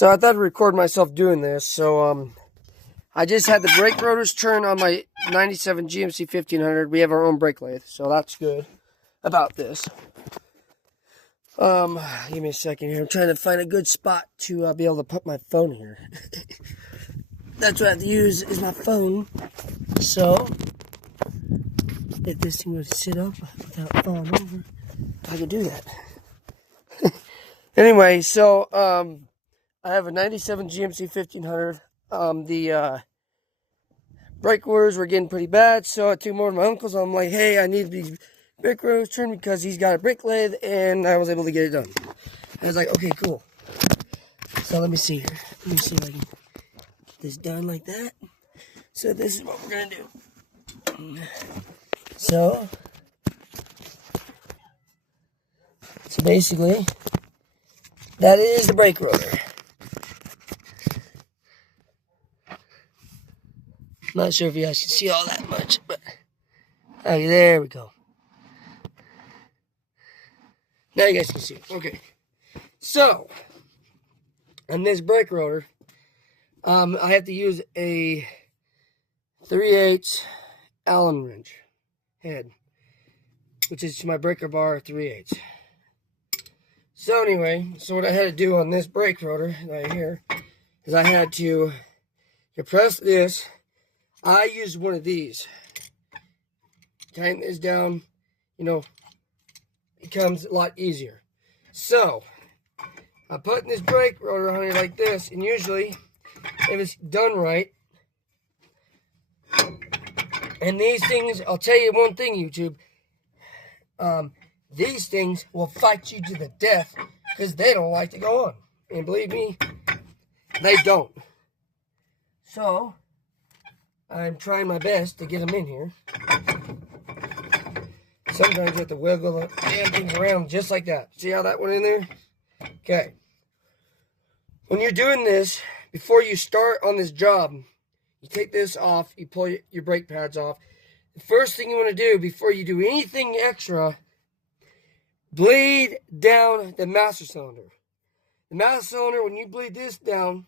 So I thought I'd record myself doing this. So I just had the brake rotors turn on my 97 GMC 1500. We have our own brake lathe, so that's good about this. Give me a second here. I'm trying to find a good spot to be able to put my phone here. That's what I have to use is my phone. So if this thing would sit up without falling over, I could do that. Anyway, so I have a 97 GMC 1500. The brake rotors were getting pretty bad, so I took more to my uncle's. I'm like, hey, I need these brake rotors turned because he's got a brake lathe, and I was able to get it done. I was like, okay, cool. So let me see here. Let me see if I can get this done like that. So this is what we're gonna do. So basically, that is the brake rotor. Not sure if you guys can see all that much, but okay, there we go. Now you guys can see it. Okay. So, on this brake rotor, I have to use a 3/8 Allen wrench head, which is my breaker bar 3/8. So anyway, so what I had to do on this brake rotor right here is I had to press this. I used one of these. Tighten this down, it becomes a lot easier. So, I'm putting this brake rotor on it like this, and usually, if it's done right, and these things, I'll tell you one thing, YouTube, these things will fight you to the death because they don't like to go on. And believe me, they don't. So, I'm trying my best to get them in here. Sometimes you have to wiggle the damn things around just like that. See how that went in there? Okay. When you're doing this, before you start on this job, you take this off, you pull your brake pads off. The first thing you want to do before you do anything extra, bleed down the master cylinder. The master cylinder, when you bleed this down,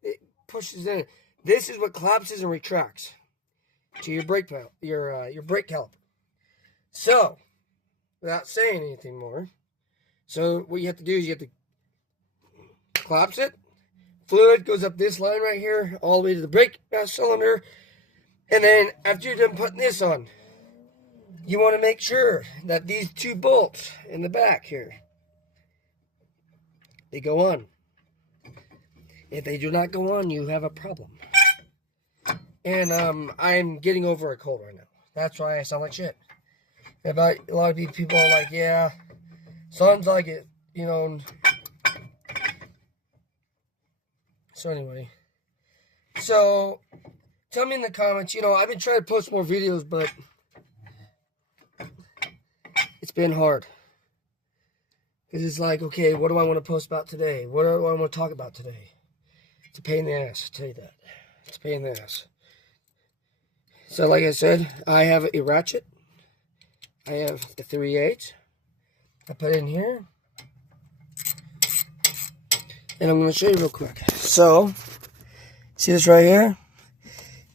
it pushes in. This is what collapses and retracts to your brake pedal, your brake caliper. So, without saying anything more, so what you have to do is you have to collapse it. Fluid goes up this line right here, all the way to the brake cylinder. And then after you're done putting this on, you want to make sure that these two bolts in the back here, they go on. If they do not go on, you have a problem. And I'm getting over a cold right now. That's why I sound like shit. A lot of people are like, yeah, sounds like it, So anyway, so tell me in the comments, I've been trying to post more videos, but it's been hard. Because it's like, okay, what do I want to post about today? What do I want to talk about today? It's a pain in the ass, I'll tell you that. It's a pain in the ass. So like I said, I have a ratchet. I have the 3/8. I put it in here. And I'm going to show you real quick. So, see this right here?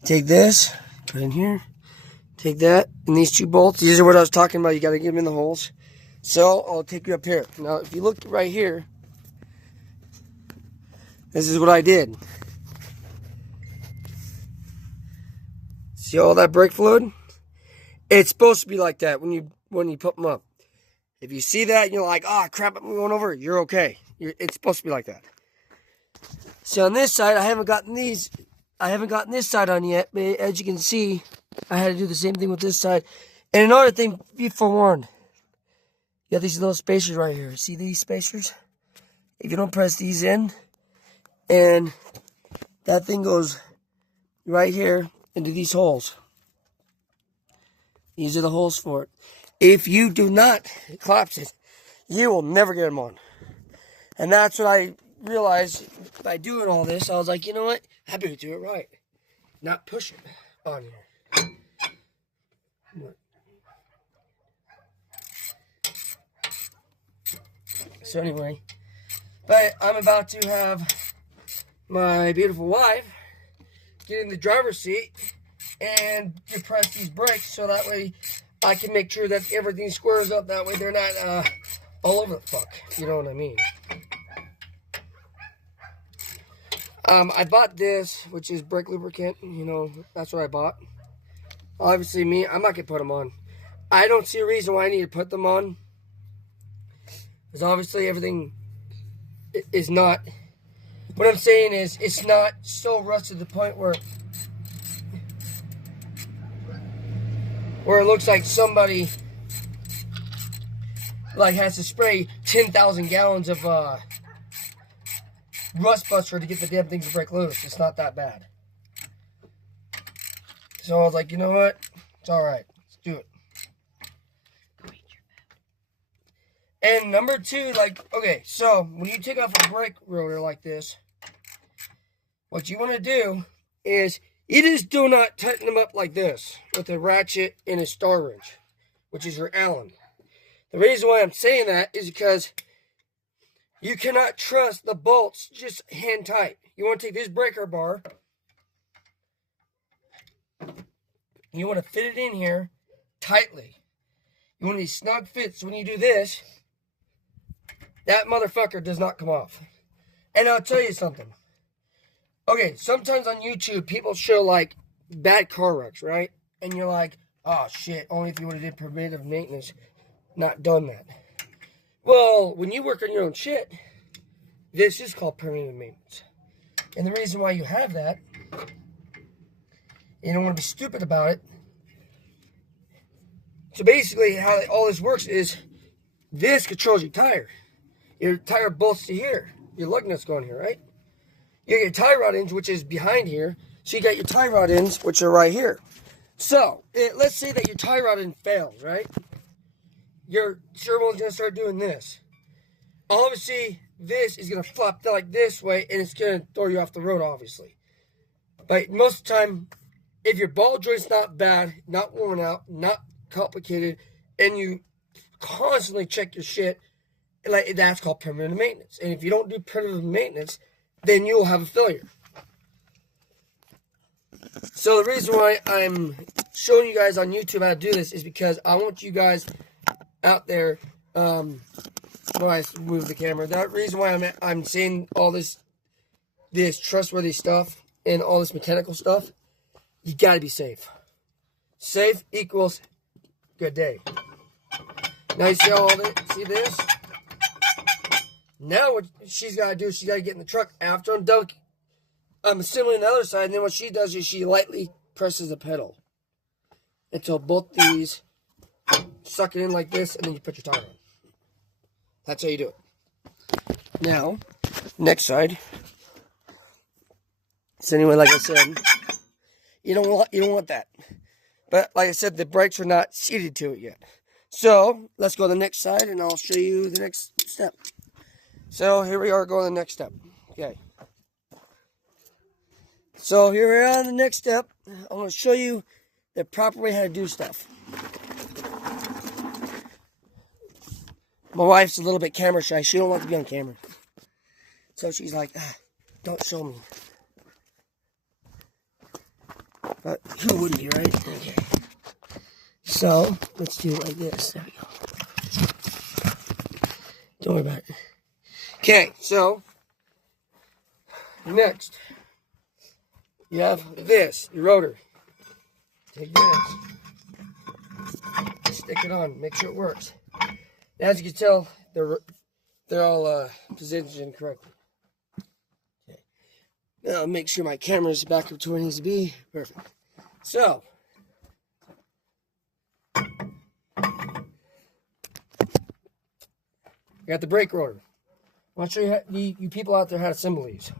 Take this, put it in here. Take that, and these two bolts. These are what I was talking about. You got to get them in the holes. So, I'll take you up here. Now, if you look right here, this is what I did. See all that brake fluid? It's supposed to be like that when you put them up. If you see that and you're like, oh crap, I'm going over, you're okay. It's supposed to be like that. So on this side, I haven't gotten this side on yet, but as you can see, I had to do the same thing with this side. And another thing, be forewarned. You got these little spacers right here. See these spacers? If you don't press these in, and that thing goes right here into these holes. These are the holes for it. If you do not collapse it, you will never get them on. And that's what I realized by doing all this. I was like, you know what? I better do it right. Not push it on here. So anyway, but I'm about to have my beautiful wife get in the driver's seat and depress these brakes so that way I can make sure that everything squares up. That way they're not all over the fuck. You know what I mean? I bought this, which is brake lubricant. You know, that's what I bought. Obviously, I'm not going to put them on. I don't see a reason why I need to put them on. Because obviously everything is not... What I'm saying is, it's not so rusted to the point where it looks like somebody has to spray 10,000 gallons of rust buster to get the damn things to break loose. It's not that bad. So I was like, you know what? It's alright. Let's do it. And number two, okay, so when you take off a brake rotor like this, what you want to do is you just do not tighten them up like this with a ratchet and a star wrench, which is your Allen. The reason why I'm saying that is because you cannot trust the bolts just hand tight. You want to take this breaker bar, you want to fit it in here tightly. You want these snug fits. So when you do this, that motherfucker does not come off. And I'll tell you something. Okay, sometimes on YouTube, people show, bad car wrecks, right? And you're like, oh, shit, only if you would have did preventive maintenance, not done that. Well, when you work on your own shit, this is called preventive maintenance. And the reason why you have that, you don't want to be stupid about it. So basically, how all this works is this controls your tire. Your tire bolts to here. Your lug nut's going here, right? You get your tie rod ends, which is behind here. So you got your tie rod ends, which are right here. So, let's say that your tie rod end fails, right? Your servo's going to start doing this. Obviously, this is going to flop like this way, and it's going to throw you off the road, obviously. But most of the time, if your ball joint's not bad, not worn out, not complicated, and you constantly check your shit, that's called preventive maintenance. And if you don't do preventive maintenance, then you'll have a failure. So the reason why I'm showing you guys on YouTube how to do this is because I want you guys out there, when I move the camera, that reason why I'm saying all this trustworthy stuff and all this mechanical stuff, you gotta be safe. Safe equals good day. Now you see all that? See this? Now what she's got to do is she's got to get in the truck after I'm done assembling the other side. And then what she does is she lightly presses the pedal until both these suck it in like this, and then you put your tire on. That's how you do it. Now, next side. So anyway, like I said, you don't want that. But like I said, the brakes are not seated to it yet. So let's go to the next side, and I'll show you the next step. So here we are going to the next step. Okay. So here we are on the next step. I'm going to show you the proper way how to do stuff. My wife's a little bit camera shy. She don't want to be on camera. So she's like, don't show me. But who wouldn't be, right? Okay. So let's do it like this. There we go. Don't worry about it. Okay, so next you have this, your rotor. Take this, stick it on, make sure it works. As you can tell, they're all positioned correctly. Okay. Now make sure my camera's back up to where it needs to be. Perfect. So I got the brake rotor. I want to show you people out there how to assemble these.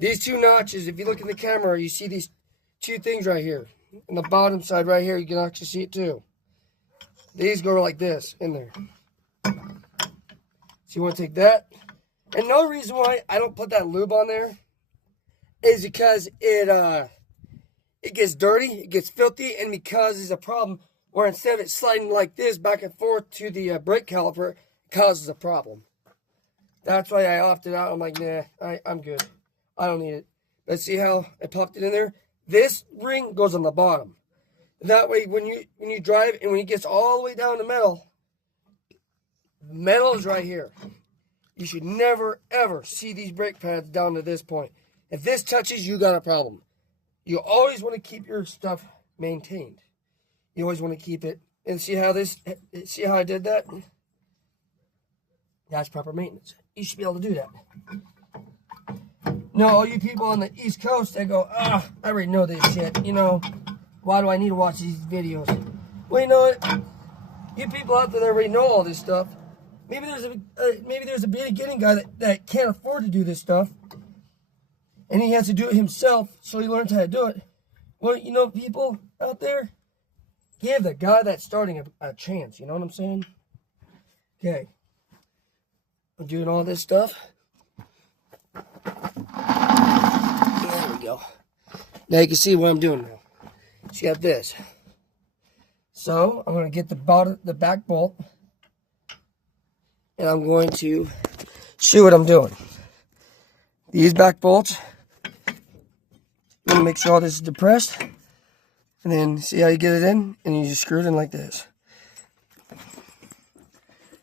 These two notches, if you look in the camera, you see these two things right here. On the bottom side right here, you can actually see it too. These go like this, in there. So you want to take that. And another reason why I don't put that lube on there is because it gets dirty, it gets filthy, and because there's a problem where instead of it sliding like this back and forth to the brake caliper, causes a problem. That's why I opted out. I'm like, nah, I'm good. I don't need it. Let's see how I popped it in there. This ring goes on the bottom. That way, when you drive and when it gets all the way down to metal is right here. You should never, ever see these brake pads down to this point. If this touches, you got a problem. You always want to keep your stuff maintained. You always want to keep it. And see how I did that? That's proper maintenance. You should be able to do that. No, all you people on the East Coast, they go, I already know this shit. You know, why do I need to watch these videos? Well, you know what? You people out there that already know all this stuff. Maybe there's a beginning guy that can't afford to do this stuff. And he has to do it himself, so he learns how to do it. Well, you know, people out there, give the guy that's starting a chance. You know what I'm saying? Okay. I'm doing all this stuff. There we go. Now you can see what I'm doing now. So you have this. So I'm going to get the back bolt, and I'm going to see what I'm doing. These back bolts, I'm going to make sure all this is depressed, and then see how you get it in, and you just screw it in like this.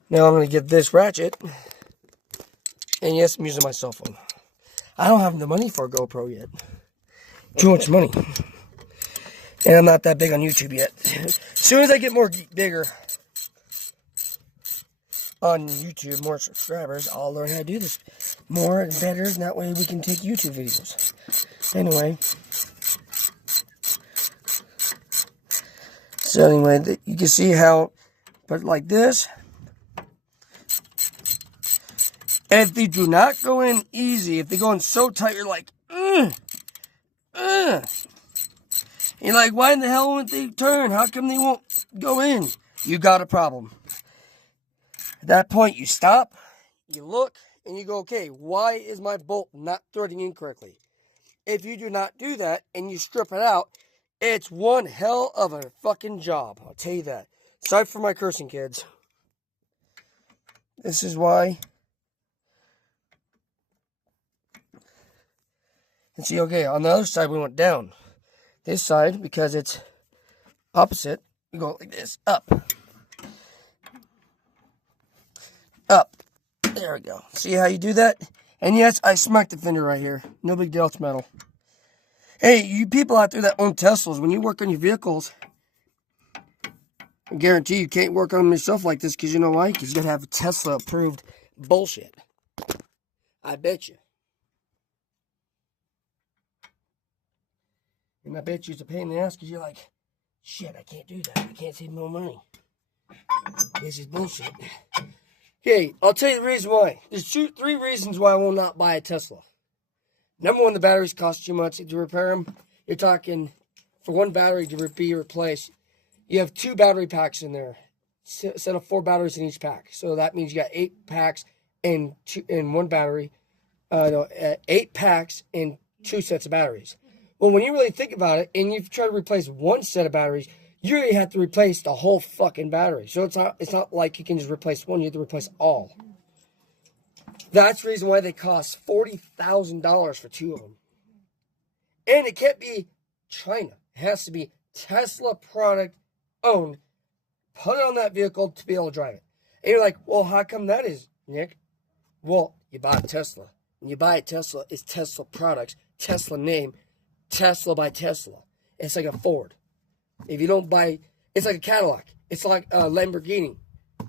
Now I'm going to get this ratchet, and yes, I'm using my cell phone. I don't have the money for a GoPro yet. Too much money. And I'm not that big on YouTube yet. As soon as I get bigger on YouTube, more subscribers, I'll learn how to do this more and better, and that way we can take YouTube videos. Anyway. So anyway, you can see how, put it like this. And if they do not go in easy, if they go in so tight, you're like, You're like, why in the hell won't they turn? How come they won't go in? You got a problem. At that point, you stop, you look, and you go, okay, why is my bolt not threading in correctly? If you do not do that, and you strip it out, it's one hell of a fucking job. I'll tell you that. Sorry for my cursing, kids. This is why. And see, okay, on the other side, we went down. This side, because it's opposite, we go like this, up. Up. There we go. See how you do that? And yes, I smacked the fender right here. No big deal, it's metal. Hey, you people out there that own Teslas, when you work on your vehicles, I guarantee you can't work on them yourself like this, because you know why? Because you got to have Tesla-approved bullshit. I bet you. And I bet you it's a pain in the ass because you're like, shit, I can't do that. I can't save no money. This is bullshit. Okay, I'll tell you the reason why. There's three reasons why I will not buy a Tesla. Number one, the batteries cost too much to repair them. You're talking, for one battery to be replaced, you have 2 battery packs in there. Instead of 4 batteries in each pack. So that means you got 8 packs in one battery. 8 packs and 2 sets of batteries. Well, when you really think about it, and you try to replace one set of batteries, you really have to replace the whole fucking battery. So it's not like you can just replace one, you have to replace all. That's the reason why they cost $40,000 for 2 of them. And it can't be China. It has to be Tesla product owned. Put it on that vehicle to be able to drive it. And you're like, well, how come that is, Nick? Well, you buy a Tesla. When you buy a Tesla, it's Tesla products, Tesla name, Tesla by Tesla. It's like a Ford. If you don't buy, it's like a Cadillac. It's like a Lamborghini,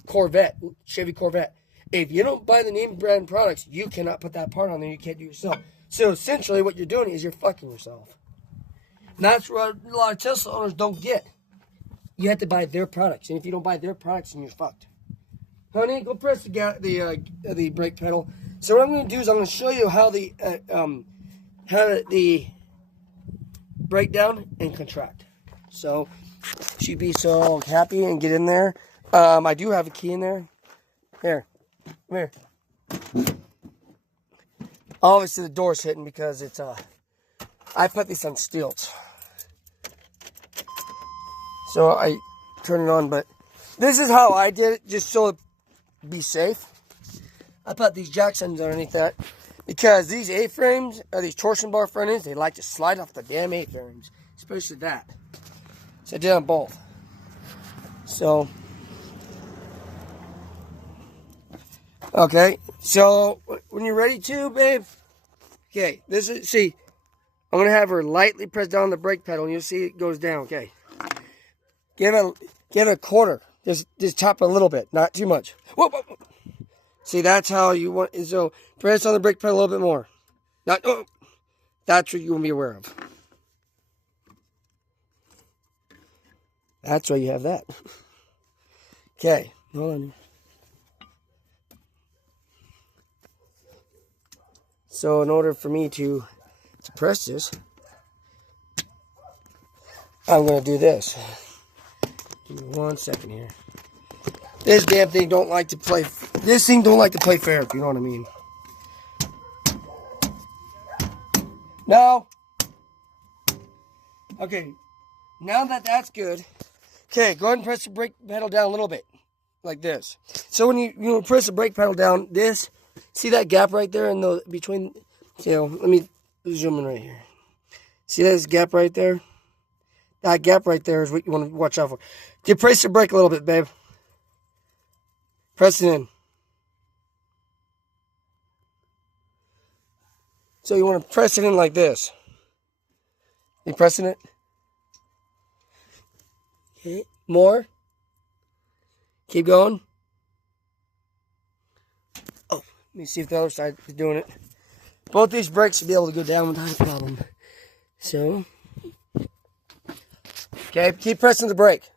Corvette, Chevy Corvette. If you don't buy the name brand products, you cannot put that part on there. You can't do it yourself. So essentially what you're doing is you're fucking yourself. And that's what a lot of Tesla owners don't get. You have to buy their products. And if you don't buy their products, then you're fucked. Honey, go press the brake pedal. So what I'm going to do is I'm going to show you how the break down and contract. So she'd be so happy and get in there. I do have a key in there. Here, come here. Obviously the door's hitting because it's I put this on stilts. So I turn it on, but this is how I did it, just so it'd be safe. I put these Jacksons underneath that because these A-frames, or these torsion bar front ends, they like to slide off the damn A-frames, especially that. So I did on both. So, okay, so when you're ready to, babe, okay, this is, see, I'm going to have her lightly press down the brake pedal, and you'll see it goes down, okay. Give it a quarter. Just chop it a little bit, not too much. Whoa, whoa, whoa. See, that's how you want, so press on the brake pedal a little bit more. Not, oh, that's what you want to be aware of. That's why you have that. Okay, hold on. So in order for me to press this, I'm going to do this. Give me 1 second here. This damn thing don't like to play. This thing don't like to play fair, if you know what I mean. No. Okay. Now that that's good. Okay, go ahead and press the brake pedal down a little bit. Like this. So when you press the brake pedal down, this, see that gap right there in the between, let me zoom in right here. See this gap right there? That gap right there is what you want to watch out for. You press the brake a little bit, babe. Press it in. So you want to press it in like this. You pressing it? Okay. More. Keep going. Oh, let me see if the other side is doing it. Both these brakes should be able to go down without a problem. So, okay, keep pressing the brake.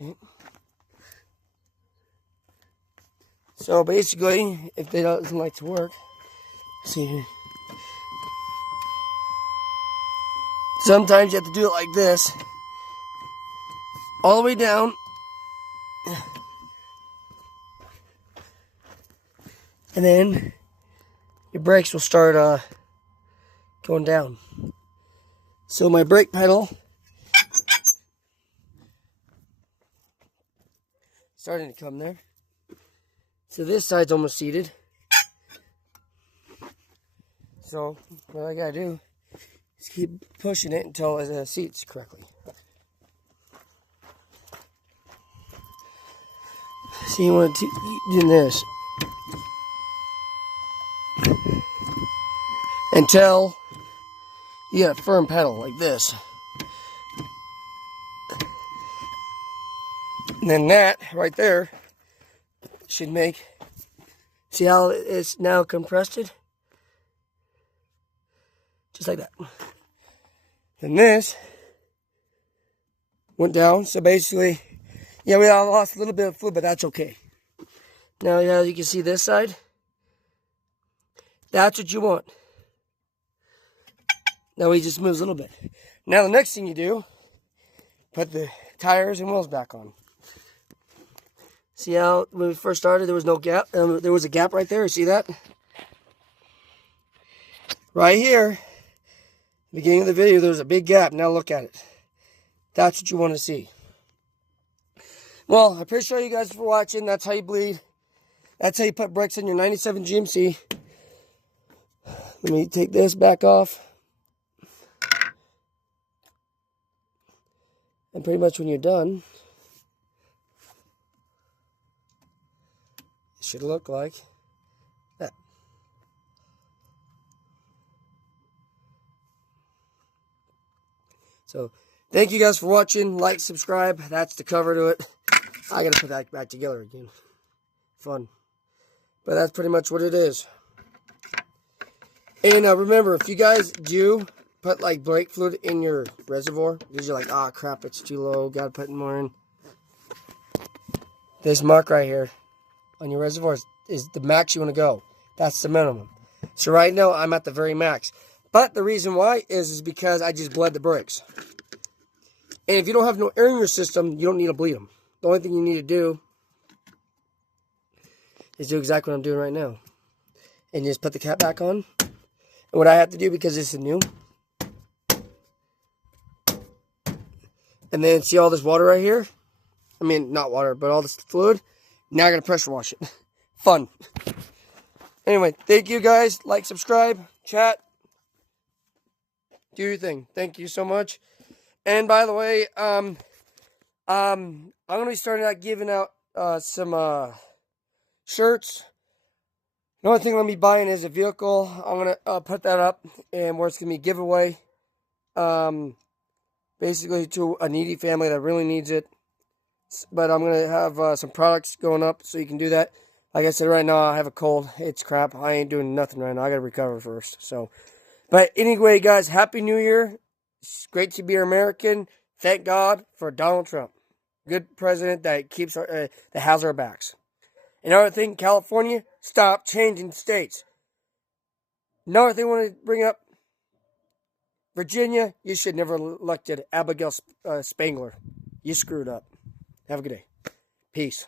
Okay. So basically, if it doesn't like to work, see here. Sometimes you have to do it like this. All the way down. And then your brakes will start going down. So my brake pedal starting to come there. So this side's almost seated. So what I gotta do is keep pushing it until it seats correctly. So you want to do this until you get a firm pedal like this. And then that right there should make, see how it's now compressed it? Just like that. And this went down, so basically, yeah, we all lost a little bit of fluid, but that's okay. Now, as you can see this side, that's what you want. Now he just moves a little bit. Now the next thing you do, put the tires and wheels back on. See how when we first started there was no gap? There was a gap right there, you see that? Right here, beginning of the video, there's a big gap. Now look at it. That's what you want to see. Well, I appreciate you guys for watching. That's how you bleed. That's how you put brakes in your 97 GMC. Let me take this back off. And pretty much when you're done, it should look like that. So, thank you guys for watching. Like, subscribe. That's the cover to it. I gotta put that back together again. Fun. But that's pretty much what it is. And remember, if you guys do put like brake fluid in your reservoir, because you're like, ah, crap, it's too low, gotta put more in. This mark right here on your reservoir is the max you want to go. That's the minimum. So right now, I'm at the very max. But the reason why is because I just bled the brakes. And if you don't have no air in your system, you don't need to bleed them. The only thing you need to do is do exactly what I'm doing right now. And just put the cap back on. And what I have to do, because this is new, And then see all this water right here? I mean, not water, but all this fluid. Now I gotta pressure wash it. Fun. Anyway, thank you guys. Like, subscribe, chat. Do your thing. Thank you so much. And by the way, I'm gonna be starting out giving out some shirts. The only thing I'm gonna be buying is a vehicle. I'm gonna put that up, and where it's gonna be a giveaway. Basically to a needy family that really needs it. But I'm gonna have some products going up, so you can do that. Like I said, right now I have a cold. It's crap. I ain't doing nothing right now. I gotta recover first. So, but anyway, guys, Happy New Year. It's great to be American. Thank God for Donald Trump, good president that keeps that has our backs. Another thing, California, stop changing states. Another thing I want to bring up, Virginia, you should never elected Abigail Spangler. You screwed up. Have a good day. Peace.